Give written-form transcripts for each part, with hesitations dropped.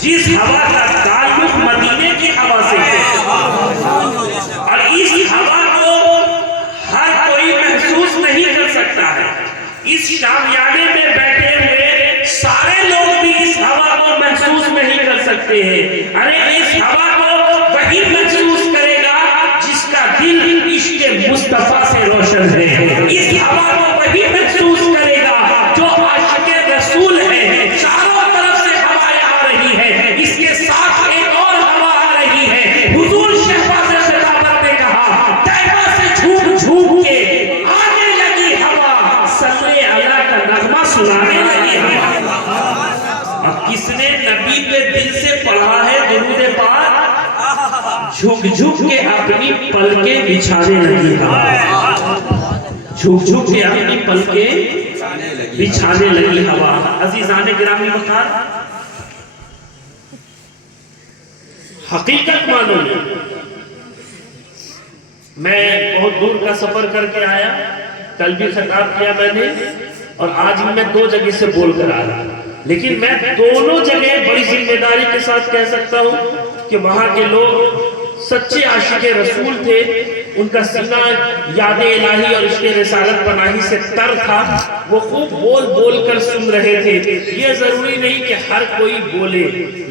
جس ہوا کا تعلق مدینے کی ہوا سے ہے، اور اس ہوا کو ہر کوئی محسوس نہیں کر سکتا ہے۔ اس شامیانے میں بیٹھے ہوئے سارے لوگ بھی اس ہوا کو محسوس نہیں کر سکتے ہیں۔ ارے اس ہوا کو وہی محسوس کرے گا جس کا دل عشق مصطفیٰ سے روشن ہے۔ اس ہوا کو وہی محسوس کرے گا جو عاشق رسول ہے۔ چاروں طرف سے ہوائیں آ رہی ہے، اس کے ساتھ ایک اور ہوا آ رہی ہے۔ حضور شہباز خلافت نے کہا طیبہ سے جھوم جھوم کے آنے لگی ہوا، صلی اللہ کا نغمہ سنانے لگی ہوا۔ اور کس نے نبی پہ دل سے پڑھا ہے درود پاک؟ جھک جھک کے اپنی پلکیں بچھانے لگی ہوا، جھک جھک کے اپنی پلکیں بچھانے لگی ہوا۔ عزیزان گرامی وقار، حقیقت معلوم ہے، میں بہت دور کا سفر کر کے آیا، کل بھی خطاب کیا میں نے، اور آج بھی میں 2 جگہ سے بول کر آیا، لیکن میں دونوں جگہ بڑی ذمہ داری کے ساتھ کہہ سکتا ہوں کہ وہاں کے لوگ سچے عاشق رسول تھے، ان کا سینہ یاد الہی اور عشق رسالت پناہی سے تر تھا، وہ خوب بول بول کر سن رہے تھے۔ یہ ضروری نہیں کہ ہر کوئی بولے،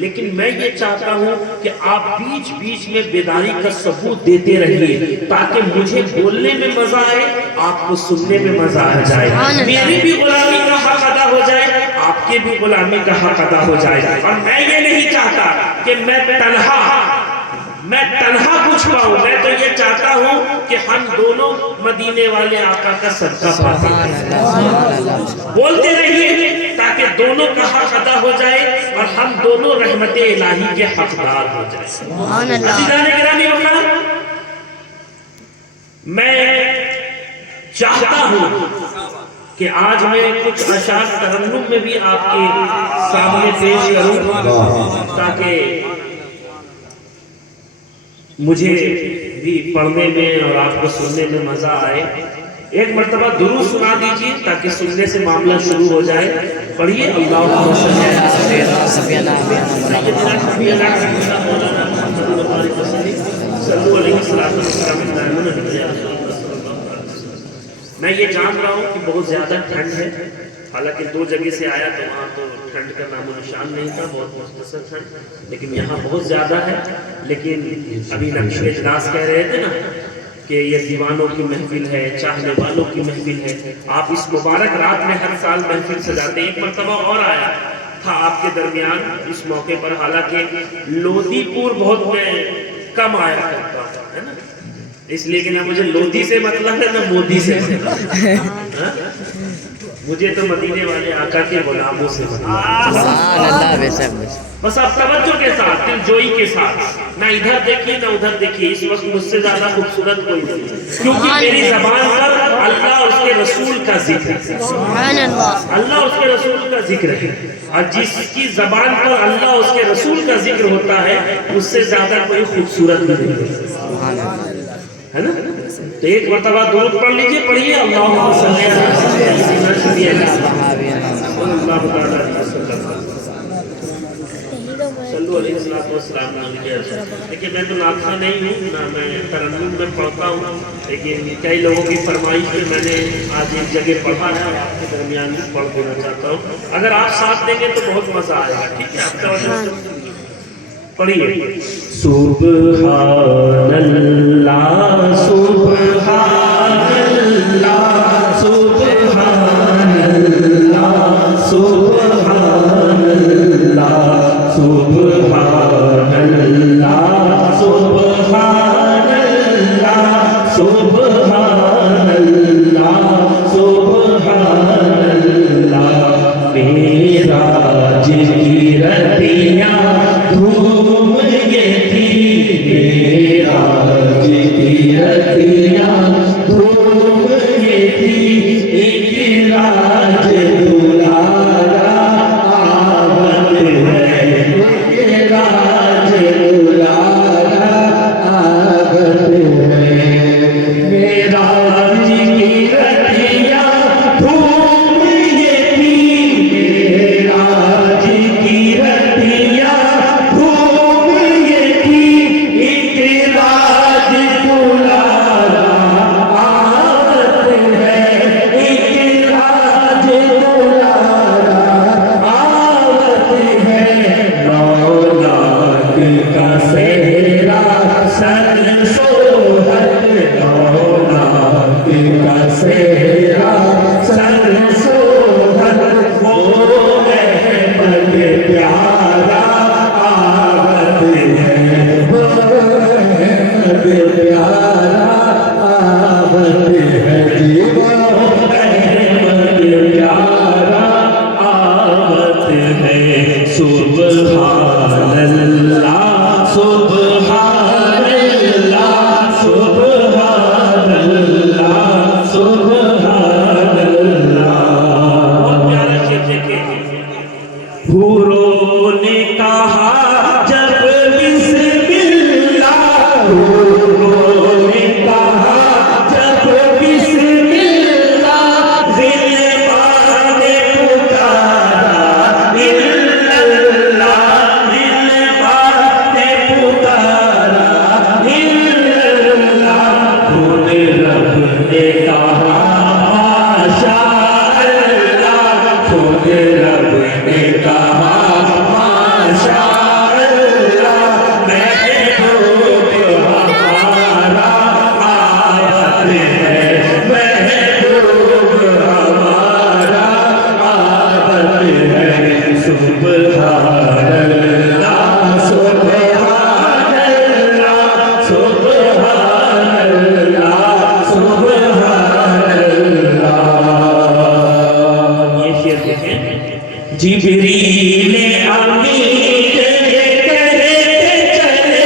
لیکن میں یہ چاہتا ہوں کہ آپ بیچ بیچ میں بیداری کا ثبوت دیتے رہیے تاکہ مجھے بولنے میں مزہ آئے، آپ کو سننے میں مزہ آ جائے، میری بھی غلامی کا حق ادا ہو جائے، آپ کے بھی غلامی کا حق ادا ہو جائے۔ اور میں یہ نہیں چاہتا کہ میں تنہا کچھ پاؤں، میں تو یہ چاہتا ہوں کہ ہم دونوں مدینے والے آقا کا صدقہ پائیں۔ بولتے رہیے تاکہ دونوں کا حق ادا ہو جائے اور ہم دونوں رحمت الہی کے حقدار ہو جائیں۔ عزیزان گرامی وقار، میں چاہتا ہوں کہ آج میں کچھ اشعار ترنم میں بھی آپ کے سامنے پیش کروں تاکہ مجھے بھی پڑھنے میں اور آپ کو سننے میں مزہ آئے۔ ایک مرتبہ درود سنا دیجیے تاکہ سننے سے معاملہ شروع ہو جائے۔ پڑھیے اللہم صلی علی سیدنا میں یہ جان رہا ہوں کہ بہت زیادہ ٹھنڈ ہے، حالانکہ 2 جگہ سے آیا تو وہاں تو ٹھنڈ کا نام و نشان نہیں تھا، بہت مختصر ٹھنڈ، لیکن یہاں بہت زیادہ ہے۔ لیکن ابھی نبی اجلاس کہہ رہے تھے نا کہ یہ دیوانوں کی محفل ہے، چاہنے والوں کی محفل ہے۔ آپ اس مبارک رات میں ہر سال محفل سجاتے ہیں، ایک مرتبہ اور آیا تھا آپ کے درمیان اس موقع پر، حالانکہ لودھی پور بہت میں کم آیا کرتا ہے نا، اس لیے کہ نہ مجھے لودھی سے مطلب ہے نہ مودی سے مطلب ہے، مجھے تو مدینے والے آقا کے غلاموں سے مطلب ہے۔ بس آپ توجہ کے ساتھ، دل جوئی کے ساتھ، نہ ادھر دیکھیے نہ ادھر دیکھیے، اس وقت مجھ سے زیادہ خوبصورت کوئی نہیں، کیونکہ میری زبان پر اللہ اور اس کے رسول کا ذکر ہے، اللہ اور اس کے رسول کا ذکر ہے، اور جس کی زبان پر اللہ اور اس کے رسول کا ذکر ہوتا ہے اس سے زیادہ کوئی خوبصورت نہیں ہے نا۔ تو ایک مرتبہ درود پڑھ لیجئے، پڑھیے اللہم صلی علی سیدنا صلو علیہ السلام۔ لیکن میں تو ناطقہ نہیں ہوں، نہ میں ترنم میں پڑھتا ہوں، لیکن کئی لوگوں کی فرمائش میں میں نے آج ایک جگہ پڑھا ہے اور آپ کے درمیان بھی پڑھ دینا چاہتا ہوں۔ اگر آپ ساتھ دیں گے تو بہت مزہ آئے گا، ٹھیک ہے؟ آپ توجہ سے پڑھیے۔ سبحان اللہ سبحان اللہ سبحان اللہ سبحان اللہ سبحان اللہ سبحان اللہ سبحان اللہ سبحان اللہ میرا جی رتیاں دھوم یہ تھی، میرا جی رتیاں دھوم یہ تھی، ایک راج دلارا آمد ہے، ایک راج دلارا آمد ہے، میرا جی رتیاں دھوم یہ تھی، میرا جی رتیاں سبحان اللہ سبحان اللہ سبحان اللہ سبحان اللہ. بہت پیارا شعر دیکھیں. حوروں نے کہا جب بسم اللہ، حوروں نے کہا جب بسم اللہ، غلمان نے پکارا الا اللہ، غلمان نے پکارا الا اللہ. خود رب نے کہا ماشاء اللہ، خود رب نے کہا ماشاء اللہ. محبوب ہمارا آیت ہے، محبوب ہمارا آیت ہے. سبحان اللہ سبحان اللہ سبحان اللہ سبحان اللہ. یہ شعر دیکھیں. جبریل امین کہتے چلے،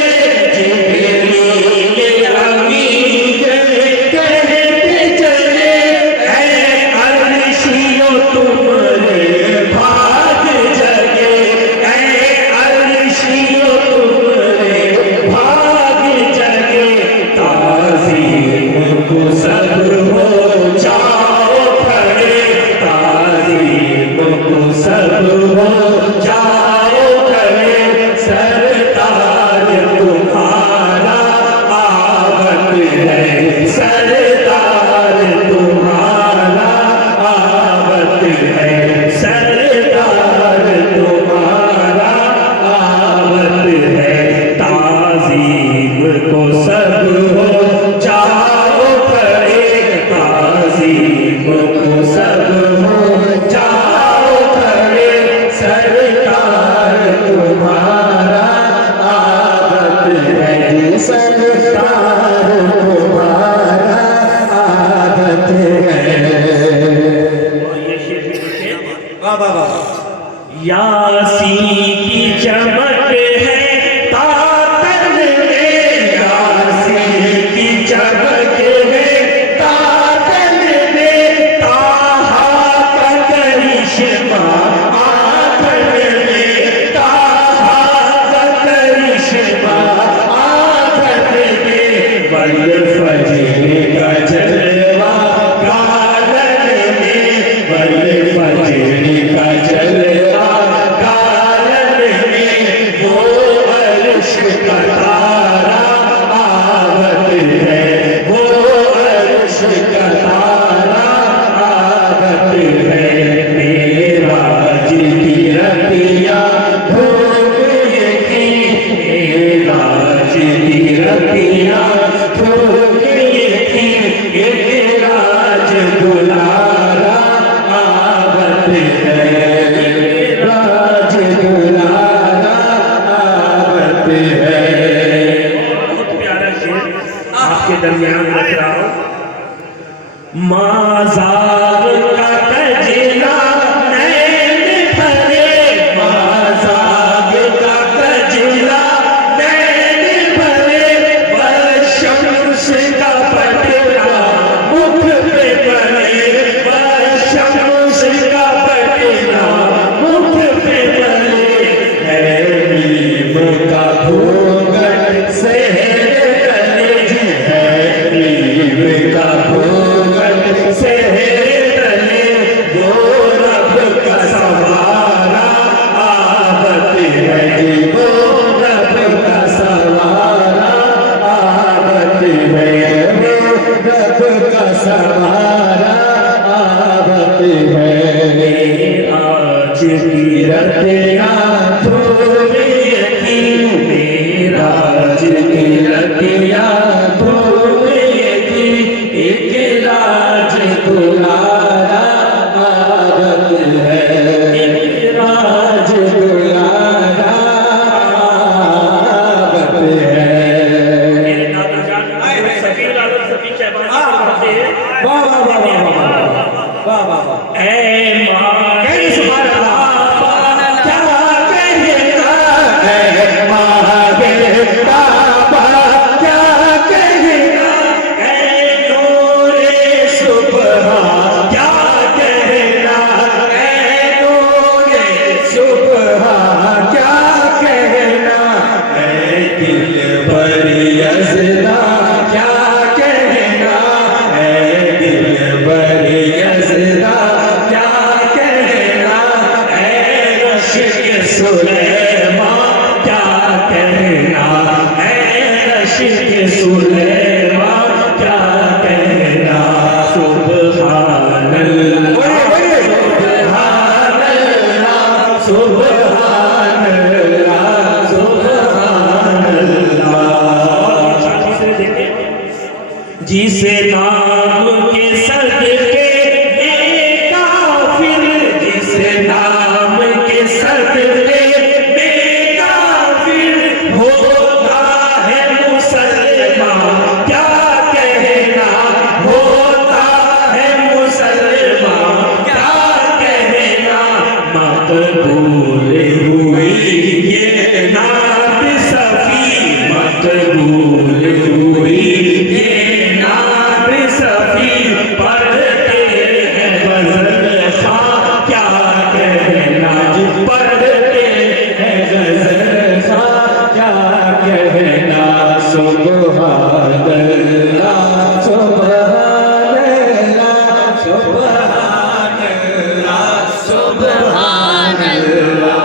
جبریل امین کہتے چلے، اے عرشیو تمہارے بھاگ جگے، اے عرشیو تمہارے بھاگ جگے. تعظیم کو سب ہو جاؤ کھڑے، تعظیم کو سب ہو جاؤ کھڑے. سرتاج تمہارا آمد ہے، سرتاج تمہارا آمد ہے، سرتاج تمہارا آمد ہے. تعظیم کو سب ہو جاؤ کھڑے، تعظیم کو سب ہو جاؤ کھڑے. سرکار تمہارا آمد ہے، سرکار تمہارا آمد ہے. یاسین کی چمک ہے تاتن میں، یاسین کی چمک ہے تاتن میں، طٰہٰ کا کرشمہ آنکھن میں، طٰہٰ کا کرشمہ آنکھن میں. والفجر کا جلوہ گالن میں، والفجر کا جلوہ گالن میں. وہ عرش کا تارا آمد ہے، وہ عرش کا تارا آمد ہے. معراج کی رتیاں دھوپ یکی، معراج کی رتیاں دھوپ یکی. معراج دلارا آمد ہے، معراج دلارا آمد ہے. بہت پیارا شعر آپ کے درمیان رکھ رہا ہوں. مازار کا کجلا نین بھرے، مازار کا کجلا نین بھرے. والشمس کا پٹنا مکھ پہ بنے، والشمس کا پٹنا مکھ پہ بنے. ہے نیم کا گھونگھٹ سحر کلیج، ہے نیم کا گھونگھٹ سحر تلے. وہ رب کا سوارا آمد ہے، وہ رب کا سوارا آمد ہے، وہ رب کا سوارا آمد ہے. آج کی رتیاں دھوپ یکی، معراج کی رتیاں دھوپ یکی. ایک راج دلارا آمد ہے، ایک راج دلارا آمد ہے. میرے دادا جان سفیر عالم سفیر شہبانی فرماتے ہیں، واہ واہ واہ واہ واہ واہ واہ. اے ماں سبحان اللہ، کیا سلیمان کیا کہنا، عرش کے سلیمان کیا کہنا، سبحان اللہ سبحان اللہ سبحان اللہ سبحان اللہ۔ جسے نام کے صدقے بے کافر، جسے نام کے صدقے بے کافر ہوتا ہے مسلمان کیا کہنا، ہوتا ہے مسلمان کیا کہنا، مقبول ہوئی یہ نعت صفی، مقبول ہوئی یہ نعت صفی، پڑھتے ہیں غزل خواں کیا کہنا، پڑھتے ہیں غزل خواں کیا کہنا، سبحان اللہ سبحان اللہ سبحان اللہ سبحان اللہ۔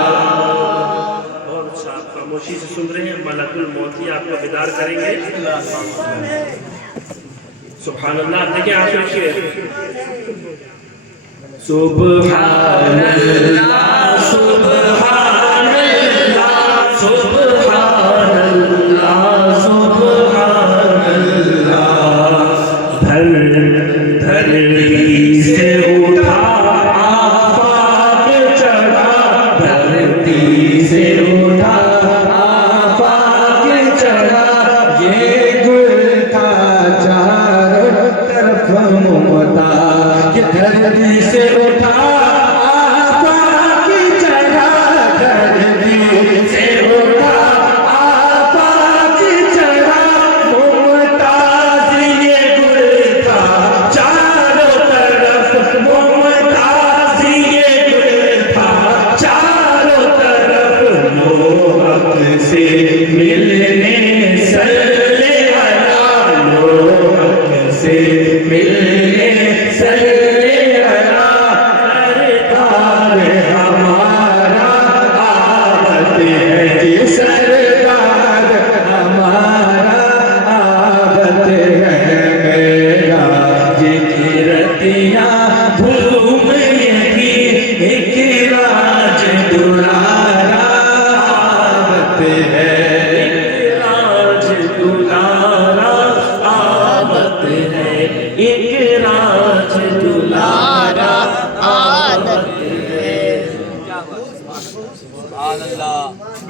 بہت اچھا، آپ خاموشی سے سن رہے ہیں، ملک الموت ہی آپ کو بیدار کریں گے۔ سبحان اللہ، دیکھیں آخر شعر، سبحان اللہ سبحان اللہ سبحان اللہ سبحان اللہ، دھرتی سے اٹھا آفاق چڑھا، دھرتی سے اٹھا آفاق چڑھا، یہ گل تھا چاروں طرف ممتا، یہ دھرتی سے اٹھا آفاق چڑھا، دھرتی سے اٹھا آفاق چڑھا، ممتاز یہ گل تھا چاروں طرف، ممتاز یہ گل تھا چاروں طرف، لوگ سے ملنے صلی علی، لوگ سے ملنے صلی علی، سرکار ہمارا آمد ہے جی، سرکار ہمارا آمد ہے، میرا جی رتیاں دھوم یہی ایک راج دلارا آمد ہے، ایک راج دلارا آمد ہے، ایک راج دلارا آمد ہے۔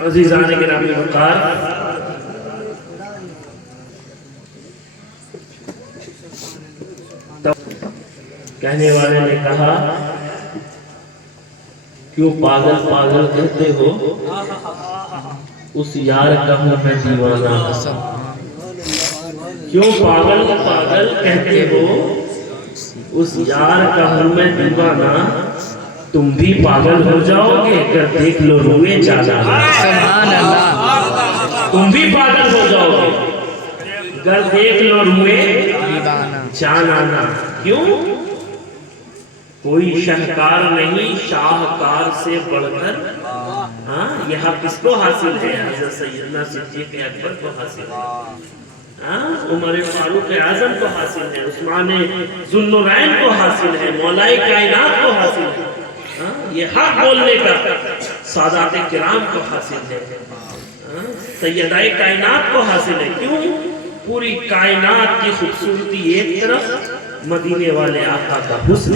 عزیزان گرامی وقار، کہنے والے نے کہا کیوں پاگل پاگل کہتے ہو، اس یار کا ہوں میں دیوانہ، کیوں پاگل پاگل کہتے ہو، اس یار کا ہوں میں دیوانہ، تم بھی پاگل ہو جاؤ گے اگر دیکھ لو روئے جانانا، سبحان اللہ، تم بھی پاگل ہو جاؤ گے اگر دیکھ لو روئے جانانا، کیوں؟ کوئی شہکار نہیں شاہکار سے بڑھ کر، یہ حق کس کو حاصل ہے؟ حضرت سیدنا صدیق اکبر کو حاصل ہے، عمر فاروق اعظم کو حاصل ہے، عثمان ذو النورین کو حاصل ہے، مولا کائنات کو حاصل ہے، یہ حق بولنے کا سادات کرام کو حاصل ہے، سیدہ کائنات کو حاصل ہے، کیوں؟ پوری کائنات کی خوبصورتی ایک طرف، مدینے والے آقا کا حسن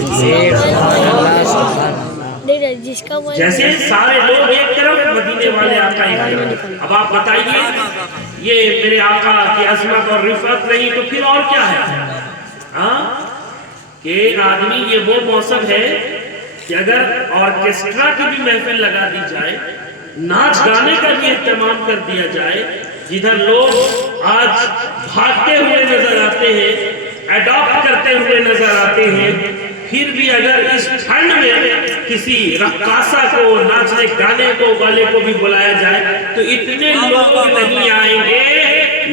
جیسے سارے لوگ ایک طرف، مدینے والے آقا ایک طرف۔ اب آپ بتائیے یہ میرے آقا کی عظمت اور رفعت نہیں تو پھر اور کیا ہے؟ کہ ایک آدمی، یہ وہ موسم ہے کہ اگر آرکیسٹرا کی بھی محفل لگا دی جائے، ناچ گانے کا بھی اہتمام کر دیا جائے، جدھر لوگ آج بھاگتے ہوئے نظر آتے ہیں، ایڈاپٹ کرتے ہوئے نظر آتے ہیں، پھر بھی اگر اس ٹھنڈ میں کسی رقاصہ کو، ناچنے گانے کو، والے کو بھی بلایا جائے تو اتنے لوگ نہیں آئیں گے،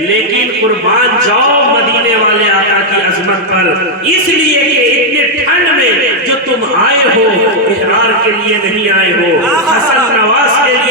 لیکن قربان جاؤ مدینے والے آقا کی عظمت پر، اس لیے کہ اتنے ٹھنڈ میں جو تم آئے ہو احرار کے لیے نہیں آئے ہو، حسن نواز کے لیے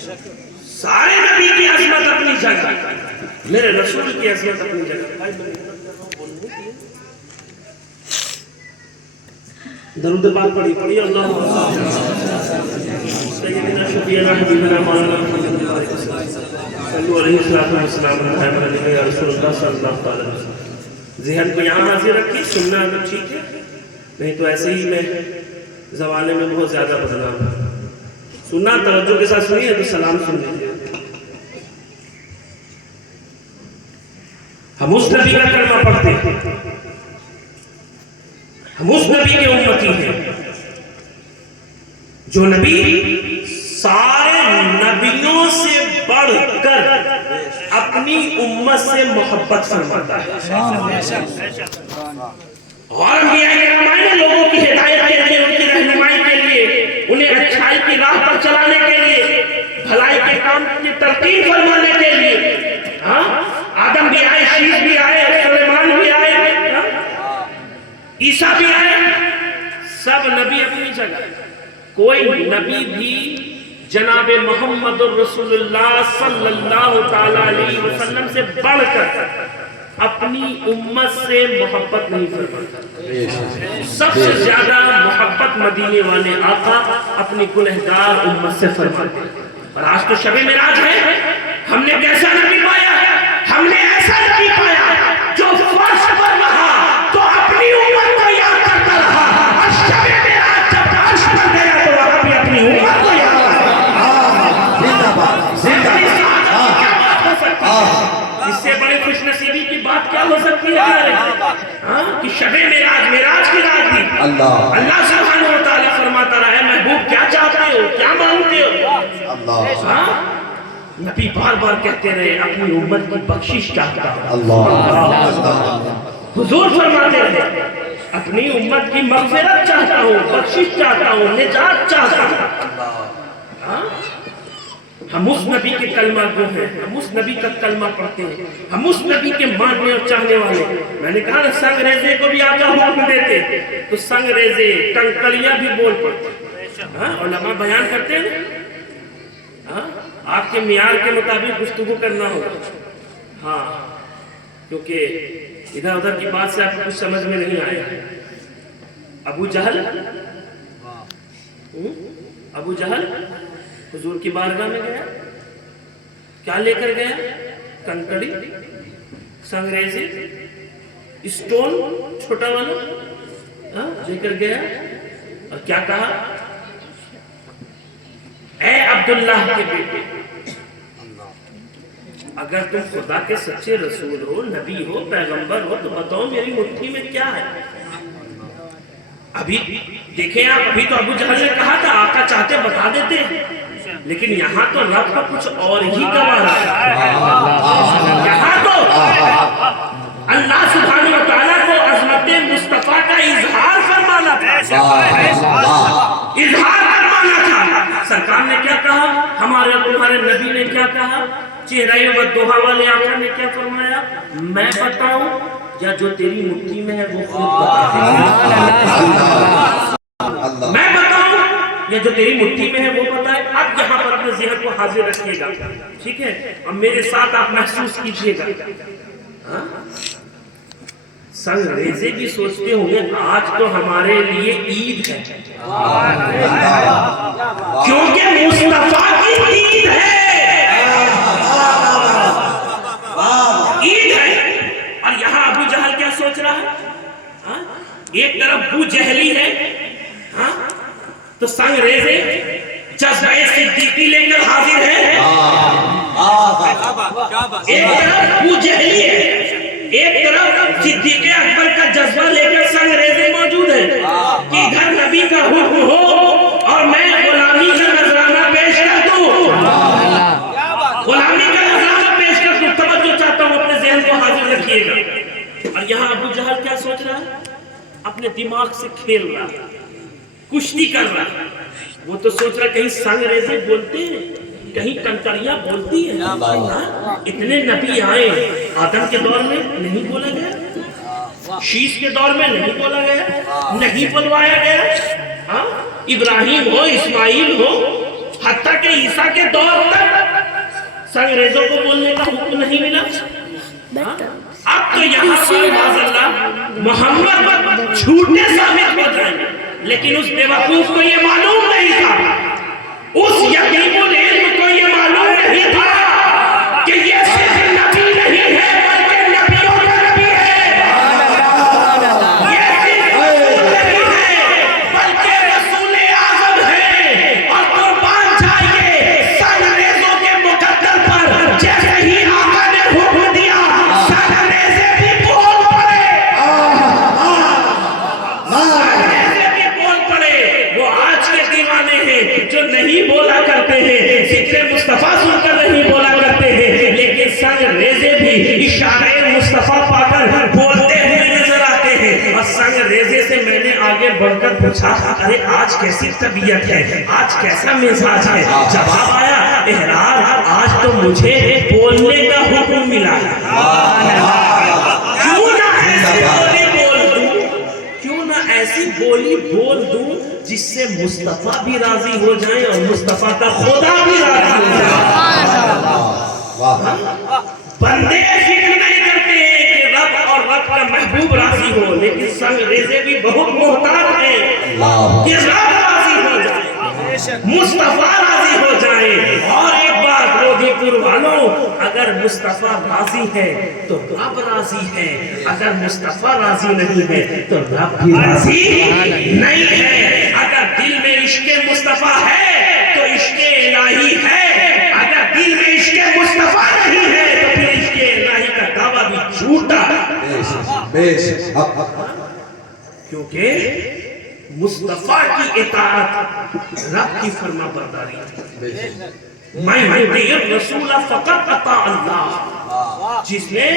سارے نبی کی عظمت اپنی جگہ، میرے رسول کی عظمت اپنی جگہ. درود پاک پڑھی اللہ سیدنا شفیعنا حبیبنا مولانا محمد صلو علیہ السلام علیہ یا رسول اللہ صلی اللہ علیہ وسلم. ذہن کو یہاں حاضر رکھیے، سننا اگر ٹھیک ہے، نہیں تو ایسے ہی میں زمانے میں بہت زیادہ بدنام ہوں. سننا توجہ کے ساتھ سنیے تو سلام سن لیجیے. ہم اس نبی کا کلمہ پڑھتے ہیں، ہم اس نبی کے امتی ہیں جو نبی سارے نبیوں سے بڑھ کر اپنی امت سے محبت فرماتا ہے. اور لوگوں کی ہدایت کے لیے، ان کی رہنمائی کے لیے، انہیں اچھائی کی راہ پر چلانے کے لیے، بھلائی کے کام کی ترتیب فرمانے کے لیے. آدم بھی آئے، شیش بھی آئے، سلیمان بھی آئے، عیسیٰ بھی آئے، سب نبی اپنی جگہ. کوئی نبی بھی جناب محمد الرسول اللہ صلی اللہ تعالی علیہ وسلم سے بڑھ کر اپنی امت سے محبت نہیں فرماتا. سب سے زیادہ محبت مدینے والے آقا اپنی گنہگار امت سے فرماتے ہیں. اور آج تو شب معراج ہے، ہم نے کیسا نبی پایا؟ ہم نے ایسا نبی پایا جو فرش پر رہا تو اپنی امت کو یاد کرتا رہا، اور شب معراج جب فرش پر گیا تو وہاں بھی اپنی امت کو یاد کرتا رہا. اس سے بڑی خوش نصیبی کی بات کیا ہو سکتی ہے کہ شب معراج کی رات بھی اللہ سبحانہ و تعالیٰ فرماتا رہا ہے محبوب کیا چاہتے ہو، کیا مانگتے ہو. نبی بار بار کہتے رہے اپنی امت کی بخشش چاہتا ہوں. حضور فرماتے رہے اپنی امت کی مغفرت چاہتا ہوں، بخشش چاہتا ہوں، نجات چاہتا ہوں. ہم اس نبی کے کلمہ گو ہیں، ہم اس نبی کا کلمہ پڑھتے ہیں، ہم اس نبی کے ماننے اور چاہنے والے. میں نے کہا نا سنگ ریزے کو بھی آقا حکم دیتے تو سنگ ریزے کنکڑیاں بھی بول پڑتے. علماء بیان کرتے ہیں آپ کے معیار کے مطابق گفتگو کرنا ہوگا. ہاں، کیونکہ ادھر ادھر کی بات سے آپ کو کچھ سمجھ میں نہیں آیا. ابو جہل حضور کی بارگاہ میں گیا، کیا لے کر گیا؟ کنکڑی، سنگریزی، اسٹون چھوٹا والا لے کر گیا. اور کیا کہا؟ اے عبداللہ کے بیٹے، اگر تم خدا کے سچے رسول ہو، نبی ہو، پیغمبر ہو تو بتاؤ میری مٹھی میں کیا ہے. ابھی دیکھیں آپ، ابھی تو ابو جہل نے کہا تھا آقا چاہتے بتا دیتے، لیکن یہاں تو رب کا کچھ اور ہی کروا رہا ہے. یہاں تو اللہ سبحانہ و تعالیٰ کو عظمت مصطفیٰ کا اظہار فرمانا تھا، اظہار کروانا تھا. سرکار نے کیا کہا؟ ہمارے تمہارے نبی نے کیا کہا؟ چہرہ والضحیٰ والے آقا نے کیا فرمایا؟ میں بتاؤں یا جو تیری مٹھی میں ہے وہ خود بتا. میں بتاؤں یا جو تیری مٹھی میں ہے وہ بتائے. اب یہاں پر اپنے ذہن کو حاضر رکھیے گا، ٹھیک ہے؟ اور میرے ساتھ آپ محسوس کیجئے گا. سنگ ریزے بھی سوچتے ہوں گے آج تو ہمارے لیے عید ہے، کیونکہ مصطفیٰ کی عید ہے، عید ہے. اور یہاں ابو جہل کیا سوچ رہا ہے؟ ایک طرف ابو جہلی ہے تو سنگ ریزے جذبہ صدیقی لے کر حاضر ہے. ایک طرف ابو جہلی ہے، ایک طرف صدیق اکبر کا جذبہ لے کر سنگ ریزے موجود ہے کہ ادھر نبی کا حکم ہو اور میں غلامی کا نذرانہ پیش کر دوں، غلامی کا نذرانہ پیش کر دوں. توجہ چاہتا ہوں، اپنے ذہن کو حاضر رکھیے گا. اور یہاں ابو جہل کیا سوچ رہا ہے؟ اپنے دماغ سے کھیل رہا ہے، کشتی کر رہا ہے. وہ تو سوچ رہا ہے کہیں سنگ ریزے بولتے ہیں، کہیں کنکڑیاں بولتی ہیں. اتنے نبی آئے، آدم کے دور میں نہیں بولا گیا، شیش کے دور میں نہیں بولا گیا، نہیں بلوایا گیا. ابراہیم ہو، اسماعیل ہو، حتیٰ کہ عیسیٰ کے دور تک سنگریزوں کو بولنے کا حکم نہیں ملا. اب تو یہاں پر معاذاللہ محمد جھوٹے ثابت ہو جائیں گے. لیکن اس بے وقوف کو یہ معلوم نہیں تھا, اس یتیم العلم کو یہ معلوم نہیں تھا کہ یہ صرف نبی نہیں ہے بلکہ نبیوں کا نبی ہے. یہ صرف رسول نہیں ہے بلکہ رسول اعظم ہے. اور قربان جائیے سنگریزوں کے مقدر پر جیسے ہی آقا نے حکم دیا سنگریزے بھی بول پڑے. سنگریزے بھی بول پڑے. وہ آج کے دیوانے ہیں جو نہیں بولا کرتے ہیں, ذکر مصطفیٰ سن کر نہیں بولا کرتے ہیں, لیکن سنگریزے بھی اشارے مصطفیٰ پا کر بولتے ہوئے نظر آتے ہیں. اور سنگریزے سے میں نے آگے بڑھ کر پوچھا, ارے آج کیسی طبیعت ہے, آج کیسا مزاج ہے؟ جواب آیا, احرار آج تو مجھے بولنے کا حکم ملا ہے. کیوں نہ ایسی بولی بول دوں, کیوں نہ ایسی بولی بول دوں جس سے مصطفیٰ بھی راضی ہو جائیں اور مصطفیٰ کا خدا بھی راضی ہو جائے. بندے فکر نہیں کرتے ہیں کہ رب اور رب کا محبوب راضی ہو, لیکن سنگریزے بھی بہت محتاط ہیں کہ رب راضی ہو جائے, مصطفیٰ راضی ہو جائے. اور ایک بات لودھی پور والوں, اگر مصطفیٰ راضی ہے تو رب راضی ہے, اگر مصطفیٰ راضی نہیں ہے تو رب بھی راضی نہیں ہے. اگر دل میں عشق مصطفیٰ ہے تو عشق الہی ہے, اگر دل میں عشق مصطفیٰ نہیں ہے تو پھر عشق الہی کا دعویٰ بھی جھوٹا. کیونکہ مصطفیٰ کی اطاعت رب کی فرما برداری ہے. میں یطیع الرسول فقط اطاع اللہ. جس نے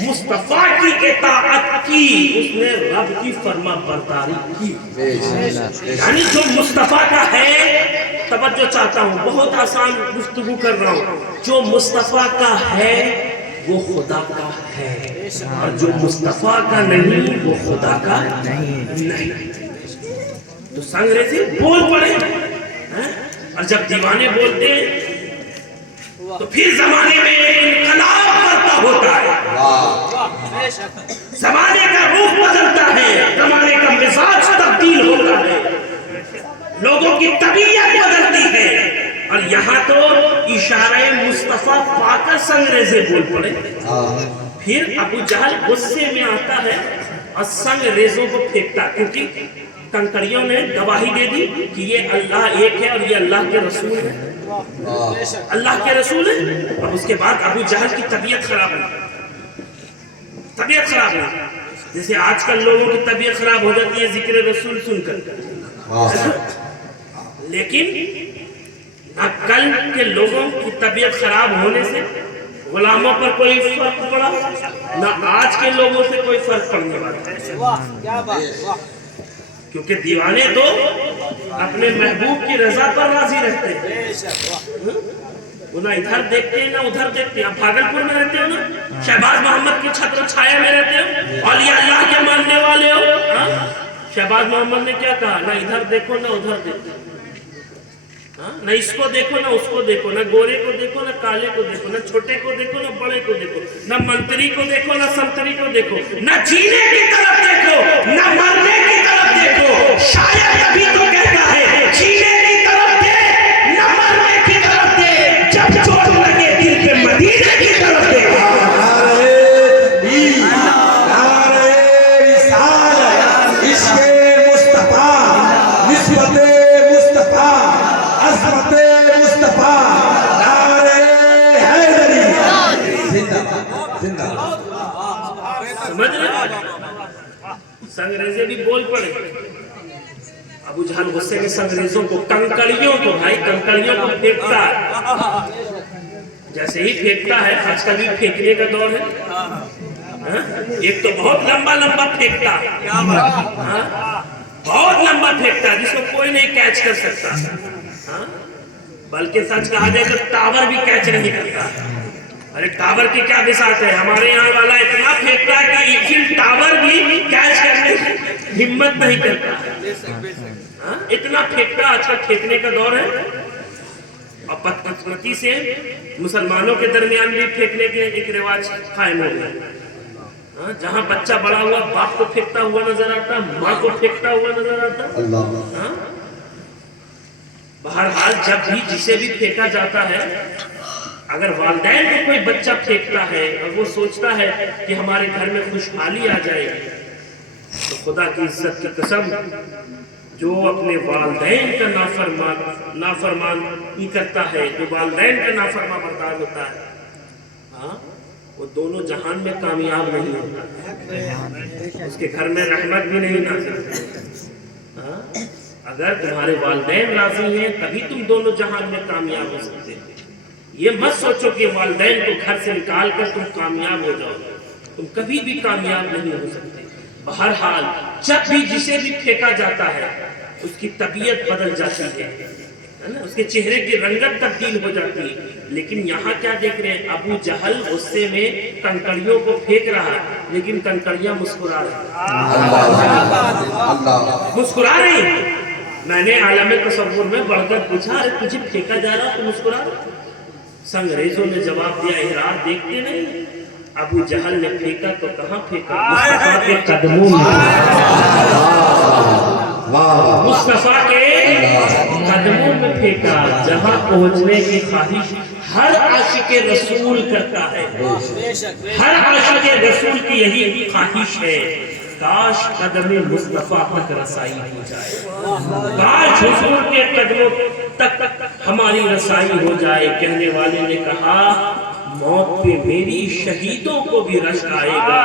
مصطفیٰ کی اطاعت کی اس نے رب کی فرما برداری کی. یعنی جو مصطفیٰ کا ہے, توجہ چاہتا ہوں, بہت آسان گفتگو کر رہا ہوں, جو مصطفیٰ کا ہے وہ خدا کا ہے, اور جو مصطفیٰ کا نہیں وہ خدا کا نہیں. تو سنگریزے بول پڑے, اور جب دیوانے بولتے ہیں تو پھر زمانے میں انقلاب کرتا ہوتا ہے, زمانے کا روح بدلتا ہے, زمانے کا مزاج تبدیل ہوتا ہے, لوگوں کی طبیعت بدلتی ہے. اور یہاں تو اشارہ مصطفیٰ پا کر سنگریزے بول پڑے. پھر ابو جہل غصے میں آتا ہے اور سنگریزوں کو پھینکتا, کیونکہ کنکریوں نے گواہی دے دی کہ یہ اللہ ایک ہے اور یہ اللہ کے رسول ہے, اللہ کے رسول ہے. اور اس کے بعد ابو جہل کی طبیعت خراب ہوئی, طبیعت خراب ہوئی. جیسے آج کل لوگوں کی طبیعت خراب ہو جاتی ہے ذکر رسول سن کر. لیکن کل کے لوگوں کی طبیعت خراب ہونے سے غلاموں پر کوئی فرق پڑا, نہ آج کے لوگوں سے کوئی فرق پڑنے والا ہے. کیونکہ دیوانے تو اپنے محبوب کی رضا پر راضی رہتے ہیں, وہ نہ ادھر دیکھتے ہیں نہ ادھر دیکھتے ہیں. آپ بھاگلپور میں رہتے ہو نا, شہباز محمد کی چھتر چھایا میں رہتے ہو, اولیاء اللہ کے ماننے والے ہو. شہباز محمد نے کیا کہا, نہ ادھر دیکھو نہ ادھر دیکھو, نہ اس کو دیکھو نہ اس کو دیکھو, نہ گورے کو دیکھو نہ کالے کو دیکھو, نہ چھوٹے کو دیکھو نہ بڑے کو دیکھو, نہ منتری کو دیکھو نہ سنتری کو دیکھو, نہ جینے کی طرف دیکھو نہ مرنے کی طرف دیکھو. شاید ابھی تو کہتا ہے جینے کی طرف دے نہ مرنے کی طرف دے, جب چوٹ لگے دل پہ مدینے کی طرف دے. سمجھ رہے, سنگریزے بھی بول پڑے. ابو جہل غصے میں سنگریزوں کو, کنکڑیوں کو, بھائی کنکڑیوں کو پھینکتا ہے. جیسے ہی پھینکتا ہے, آج کل بھی پھینکنے کا دور ہے, ایک تو بہت لمبا لمبا پھینکتا ہے, بہت لمبا پھینکتا ہے جس کو کوئی نہیں کیچ کر سکتا, بلکہ سچ کہا جائے تو ٹاور بھی کیچ نہیں کرتا. ارے ٹاور کی کیا بساط ہے, ہمارے یہاں والا اتنا پھینکتا ہے کہ ایفل ٹاور بھی کیچ کرنے کی ہمت نہیں کرتا. اتنا پھینکتا, آج کل پھینکنے کا دور ہے. اور بدقسمتی سے مسلمانوں کے درمیان بھی پھینکنے کے ایک رواج قائم ہو گیا. جہاں بچہ بڑا ہوا باپ کو پھینکتا ہوا نظر آتا, ماں کو پھینکتا ہوا نظر آتا. بہرحال جب بھی جسے بھی پھینکا جاتا ہے, اگر والدین کو کوئی بچہ پھینکتا ہے اور وہ سوچتا ہے کہ ہمارے گھر میں خوشحالی آ جائے گی, تو خدا کی عزت کی قسم جو اپنے والدین کا نافرمانی کرتا ہے, جو والدین کا نافرمان بردار ہوتا ہے, وہ دونوں جہان میں کامیاب نہیں ہوتا, اس کے گھر میں رحمت بھی نہیں نازل ہوتی. اگر تمہارے والدین راضی ہیں تبھی تم دونوں جہان میں کامیاب ہو سکتے ہیں. یہ مت سوچو کہ والدین کو گھر سے نکال کر تم کامیاب ہو جاؤ, تم کبھی بھی کامیاب نہیں ہو سکتے. بہرحال جب بھی جسے بھی پھینکا جاتا ہے اس کی طبیعت بدل جاتی ہے, اس کے چہرے کی رنگت تبدیل ہو جاتی ہے. لیکن یہاں کیا دیکھ رہے ہیں, ابو جہل غصے میں کنکڑیوں کو پھینک رہا ہے لیکن کنکڑیاں مسکرا رہی ہیں. میں نے عالم تصور میں بڑھ کر پوچھا, ارے تجھے پھینکا جا رہا تو مسکرا رہا؟ سنگریزوں نے جواب دیا, احرار دیکھتے نہیں, ابو جہل نے پھینکا تو کہاں پھینکا, مصطفیٰ کے قدموں میں, مصطفیٰ کے قدموں میں پھینکا, جہاں پہنچنے کی خواہش ہر عاشق رسول کرتا ہے. ہر عاشق رسول کی یہی خواہش ہے, کاش قدم مصطفیٰ تک رسائی ہو جائے, کاش حضور کے قدموں تک ہماری رسائی ہو جائے. کہنے والے نے کہا, موت پہ میری شہیدوں کو بھی رشک آئے گا,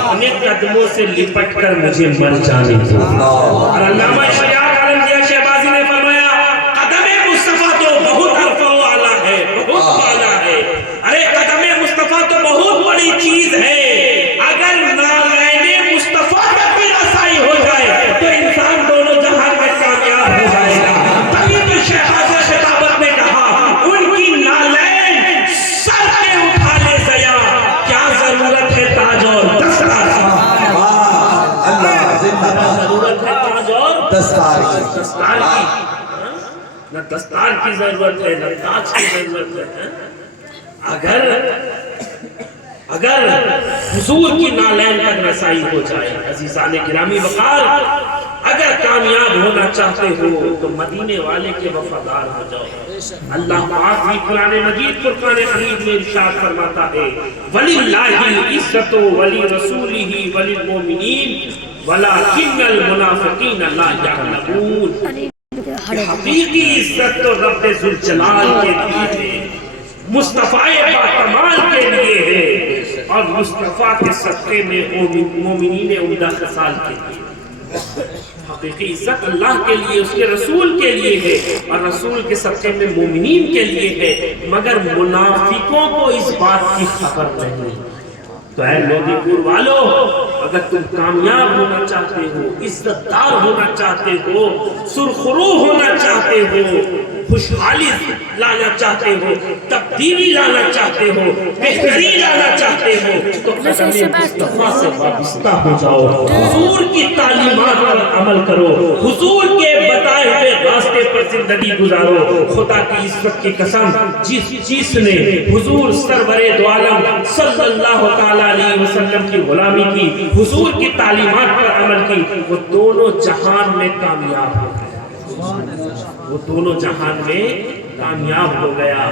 اپنے قدموں سے لپٹ کر مجھے مر جانے دو. اور علامہ اشتیاق عالمگیر شہبازی نے فرمایا, قدم مصطفیٰ تو بہت عرفہ و اعلیٰ ہے, بہت اعلیٰ ہے. ارے قدم مصطفیٰ تو بہت بڑی چیز ہے. اگر نالین مصطفیٰ تک بھی رسائی ہو جائے تو انسان دونوں جہان میں کامیاب ہو جائے گا. تبھی تو شہباز خطابت نے کہا, ان کی نالین سر پہ اٹھا لے زیا, کیا ضرورت ہے تاج اور دستار کی, کیا ضرورت ہے تاج اور دستار کی, نہ دستار کی ضرورت ہے نہ تاج کی ضرورت ہے. اگر حضور کی نالین تک رسائی ہو جائے. عزیزان گرامی وقار, اگر کامیاب ہونا چاہتے ہو تو مدینے والے کے وفادار ہو جاؤ. اللہ پاک بھی قرآن مجید فرقان حمید میں ارشاد فرماتا ہے, وَلِلَّهِ الْعِزَّةُ وَلِرَسُولِهِ وَلِلْمُؤْمِنِينَ وَلَكِنَّ الْمُنَافِقِينَ لَا يَعْلَمُونَ. حقیقی عزت تو رب ذوالجلال کے لیے ہے, مصطفیٰ باکمال کے لیے ہے, اور مصطفیٰ کے صدقے میں مومنین عمدہ خصال کے لیے. حقیقی عزت اللہ کے لیے, اس کے رسول کے لیے ہے, اور رسول کے صدقے میں مومنین کے لیے ہے, مگر منافقوں کو اس بات کی خبر نہیں. تو اے لودھی پور والو, اگر تم کامیاب ہونا چاہتے ہو, عزت دار ہونا چاہتے ہو, سرخرو ہونا چاہتے ہو, خوشحالی لانا چاہتے ہو, تبدیلی لانا چاہتے ہو, بہتری لانا چاہتے ہو, تو قدم مصطفیٰ سے وابستہ ہو جاؤ. حضور کی تعلیمات پر عمل کرو, حضور کے بتائے ہوئے راستے پر زندگی گزارو. خدا کی عزت کی قسم, جس نے حضور سرور دو عالم صلی اللہ تعالی علیہ وسلم کی غلامی کی, حضور کی تعلیمات پر عمل کی, وہ دونوں جہان میں کامیاب ہو گیا. وہ دونوں جہان میں کامیاب ہو گیا.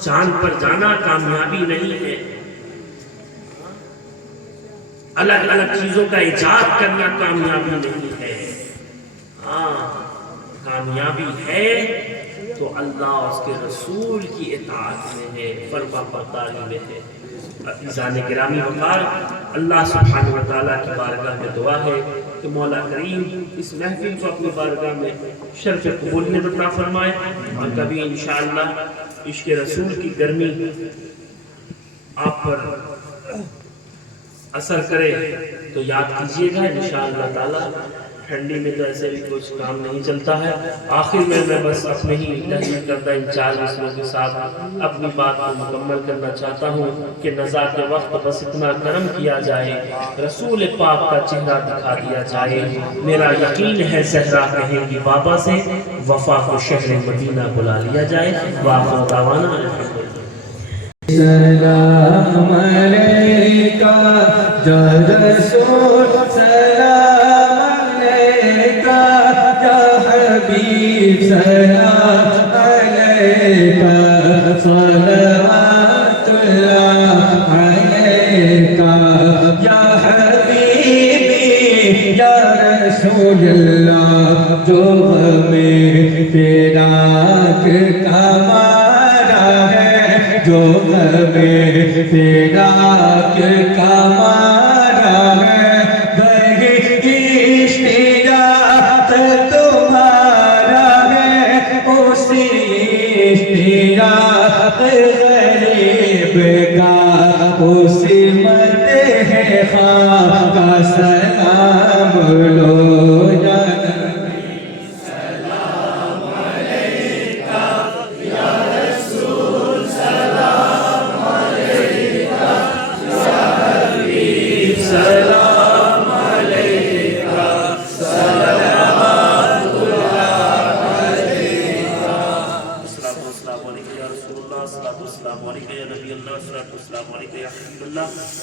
چاند پر جانا کامیابی نہیں ہے, الگ الگ چیزوں کا ایجاد کرنا کامیابی نہیں ہے. کامیابی ہے تو اللہ اس کے رسول کی اطاعت میں ہے, فرما برداری میں ہے. عزیزان گرامی وقار, اللہ سبحانہ وتعالیٰ کی بارگاہ میں دعا ہے کہ مولا کریم اس محفل کو اپنی بارگاہ میں شرف قبولیت عطا فرمائے, اور کبھی انشاءاللہ عشق رسول کی گرمی آپ پر اثر کرے تو یاد کیجئے گا انشاءاللہ تعالیٰ ٹھنڈی میں تو ایسے بھی کچھ کام نہیں چلتا ہے۔ آخر میں بس اپنے ہی تحریر کردہ ان 4 مصرعوں کے ساتھ اپنی بات کو مکمل کرنا چاہتا ہوں کہ نزا کے وقت بس اتنا کرم کیا جائے، رسول پاک کا چہرہ دکھا دیا جائے۔ میرا یقین ہے صحرا کہیں گی بابا سے، وفا کو شہر مدینہ بلا لیا جائے۔ وآخر دعوانا سلام علیکہ یا رسول، سلام علیکہ یا حبیب، سلام علیکہ صلوات اللہ علیکہ یا حبیبی یا رسول اللہ، جو ہمیں فراق کا مارا ہے، جو ہمیں فراق کا مارا ہے، وہی اشتیاق تمہارا ہے، اسی اشتیاق غریب کا، اسی مدح خواہ کا سلام لو یا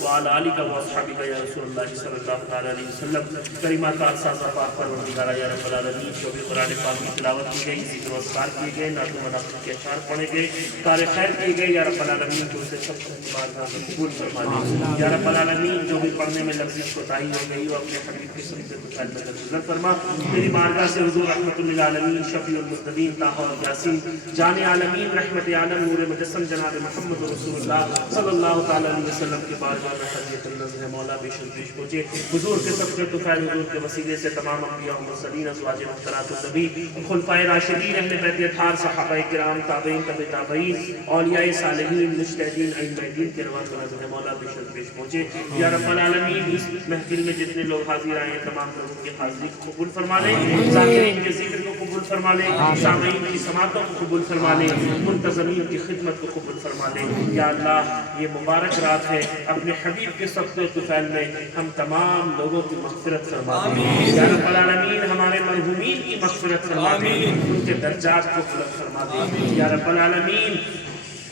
وعلى آلك وأصحابك يا رسول الله صلی اللہ تعالی علیہ وسلم۔ کریمات آساسہ پاک پروردگارہ یا رب العالمین، جو بھی قرآن پاک کی تلاوت کی گئی، ذکر و اذکار کیے گئے، نعت و مناقب کے اشعار پڑھے گئے، کار خیر کیے گئے، یا رب العالمین جو اسے سب کو بارگاہ میں قبول فرما دے۔ یا رب العالمین جو بھی پڑھنے میں لفظی کوتاہی ہو گئی وہ اپنے حبیب کی سنت کو خیر میں درگزر فرما۔ تیری بارگاہ سے حضور رحمت للعالمین، شفیع المذنبین، طٰہٰ اور یاسین، جان عالمین، رحمت عالم، نور مجسم جناب محمد رسول اللہ صلی اللہ تعالی علیہ وسلم کے بارگاہ میں حضرت النظر مولا بے شک پیش پہنچے۔ حضور کے صدقے طفیل، حضور کے وسیلے سے تمام انبیاء و مرسلین، ازواج مطہرات النبی، خلفائے راشدین، اہل بیت اطہار، صحابہ کرام، تابعین، تبع تابعین، اولیاء صالحین، مجتہدین، ائمہ دین کے روان پر نظر مولا بے شک پیش پہنچے۔ یا رب العالمین اس محفل میں جتنے لوگ حاضر آئے ہیں تمام لوگوں کی حاضری کو قبول فرما لے، ذاکرین کے ذکر کو قبول فرما لے، سامعین کی سماعتوں کو قبول فرما لے، منتظمین کی خدمت کو قبول فرما لے۔ یا اللہ یہ مبارک رات ہے، اپنے حبیب کے صدقے طفیل میں ہم تمام لوگوں کی مغفرت فرما دے۔ یا رب العالمین ہمارے مرحومین کی مغفرت فرما دے، ان کے درجات کو بلند فرما دے۔ یا رب العالمین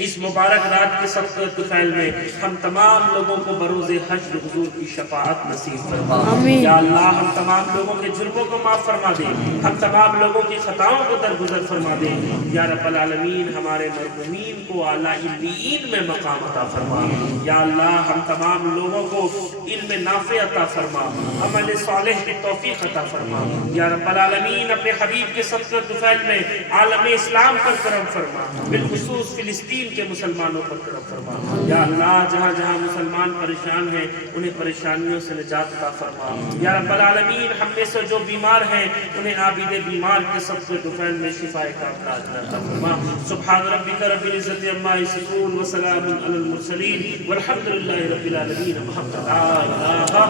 اس مبارک رات کے صدقے طفیل میں ہم تمام لوگوں کو بروز حشر حضور کی شفاعت نصیب فرما۔ یا اللہ ہم تمام لوگوں کے جرموں کو معاف فرما دے، ہم تمام لوگوں کی خطاؤں کو درگزر فرما دے۔ یا رب العالمین ہمارے مرحومین کو اعلیٰ علیین میں مقام عطا فرما۔ یا اللہ ہم تمام لوگوں کو علم نافع عطا فرما، عمل صالح کی توفیق عطا فرما۔ یا رب العالمین اپنے حبیب کے صدقے طفیل میں عالم اسلام پر کرم فرما، بالخصوص فلسطین کے مسلمانوں پر کرم فرما۔ یا اللہ جہاں جہاں مسلمان پریشان ہیں انہیں پریشانیوں سے نجات عطا فرما۔ یا رب العالمین ہم میں سے جو بیمار ہیں انہیں عابد بیمار کے صدقے طفیل میں شفا کاملہ عطا فرما۔ سبحان ربک رب العزت عما یصفون وسلام علی المرسلین والحمد للہ رب العالمین۔ محمد لا الہ